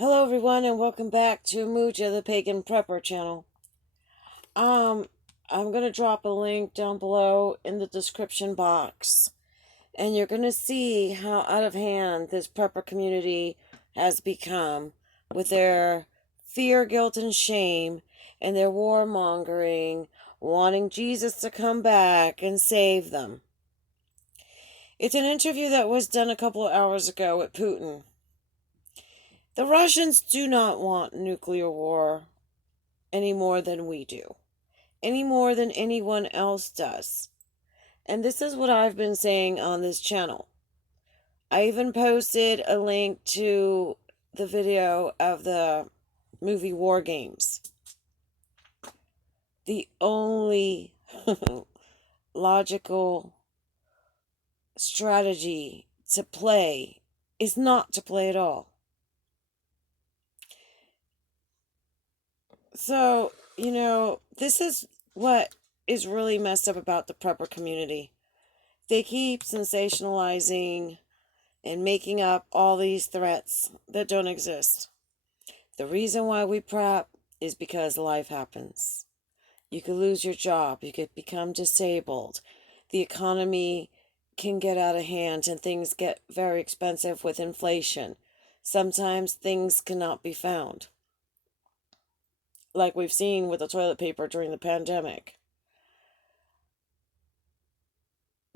Hello everyone and welcome back to Muja the Pagan Prepper channel. Um I'm going to drop a link down below in the description box, and you're going to see how out of hand this prepper community has become with their fear, guilt, and shame and their warmongering, wanting Jesus to come back and save them. It's an interview that was done a couple of hours ago with Putin. The Russians do not want nuclear war any more than we do, any more than anyone else does. And this is what I've been saying on this channel. I even posted a link to the video of the movie War Games. The only logical strategy to play is not to play at all. So, this is what is really messed up about the prepper community. They keep sensationalizing and making up all these threats that don't exist. The reason why we prep is because life happens. You could lose your job, you could become disabled, the economy can get out of hand, and things get very expensive with inflation. Sometimes things cannot be found, like we've seen with the toilet paper during the pandemic.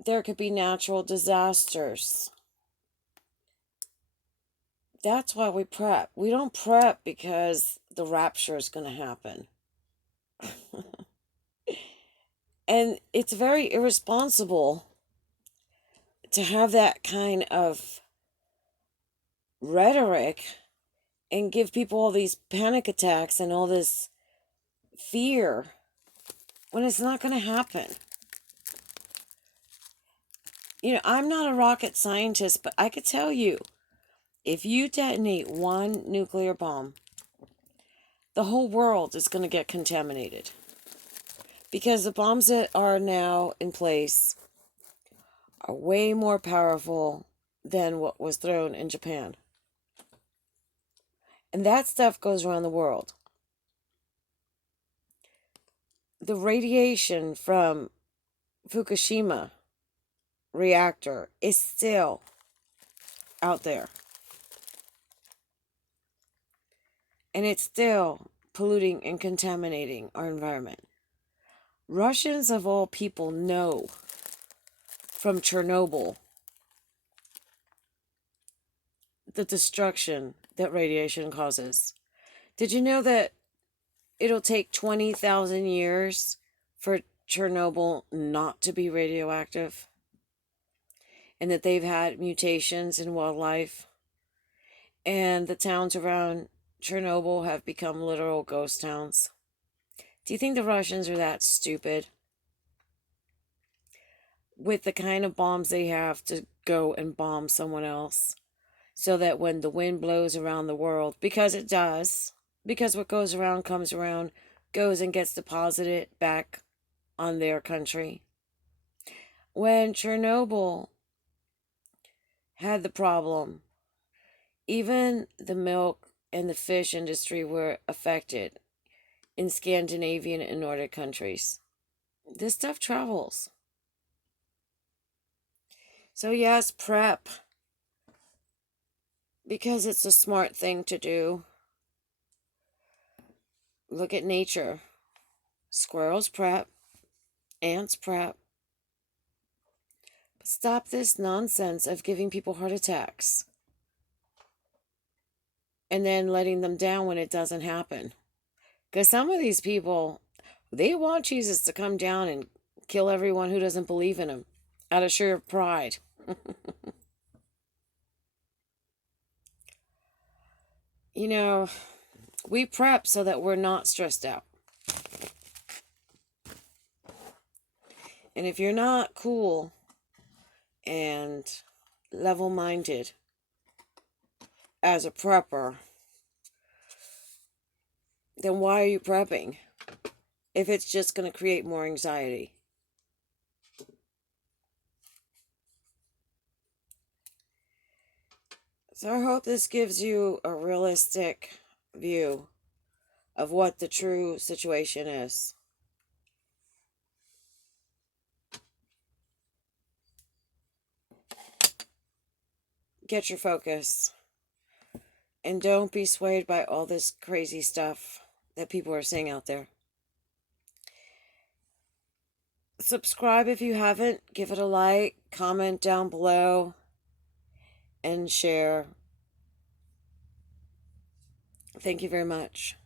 There could be natural disasters. That's why we prep. We don't prep because the rapture is going to happen. And it's very irresponsible to have that kind of rhetoric and give people all these panic attacks and all this fear when it's not going to happen. I'm not a rocket scientist, but I could tell you, if you detonate one nuclear bomb, the whole world is going to get contaminated. Because the bombs that are now in place are way more powerful than what was thrown in Japan. And that stuff goes around the world. The radiation from Fukushima reactor is still out there. And it's still polluting and contaminating our environment. Russians, of all people, know from Chernobyl the destruction that radiation causes. Did you know that it'll take 20,000 years for Chernobyl not to be radioactive? And that they've had mutations in wildlife? And the towns around Chernobyl have become literal ghost towns. Do you think the Russians are that stupid? With the kind of bombs they have to go and bomb someone else, so that when the wind blows around the world, because it does, because what goes around comes around, goes and gets deposited back on their country. When Chernobyl had the problem, even the milk and the fish industry were affected in Scandinavian and Nordic countries. This stuff travels. So yes, prep, because it's a smart thing to do. Look at nature. Squirrels prep, ants prep. But stop this nonsense of giving people heart attacks and then letting them down when it doesn't happen. Because some of these people, they want Jesus to come down and kill everyone who doesn't believe in him out of sheer pride. We prep so that we're not stressed out. And if you're not cool and level-minded as a prepper, then why are you prepping if it's just going to create more anxiety? So I hope this gives you a realistic view of what the true situation is. Get your focus. And don't be swayed by all this crazy stuff that people are saying out there. Subscribe if you haven't. Give it a like, comment down below, and share. Thank you very much.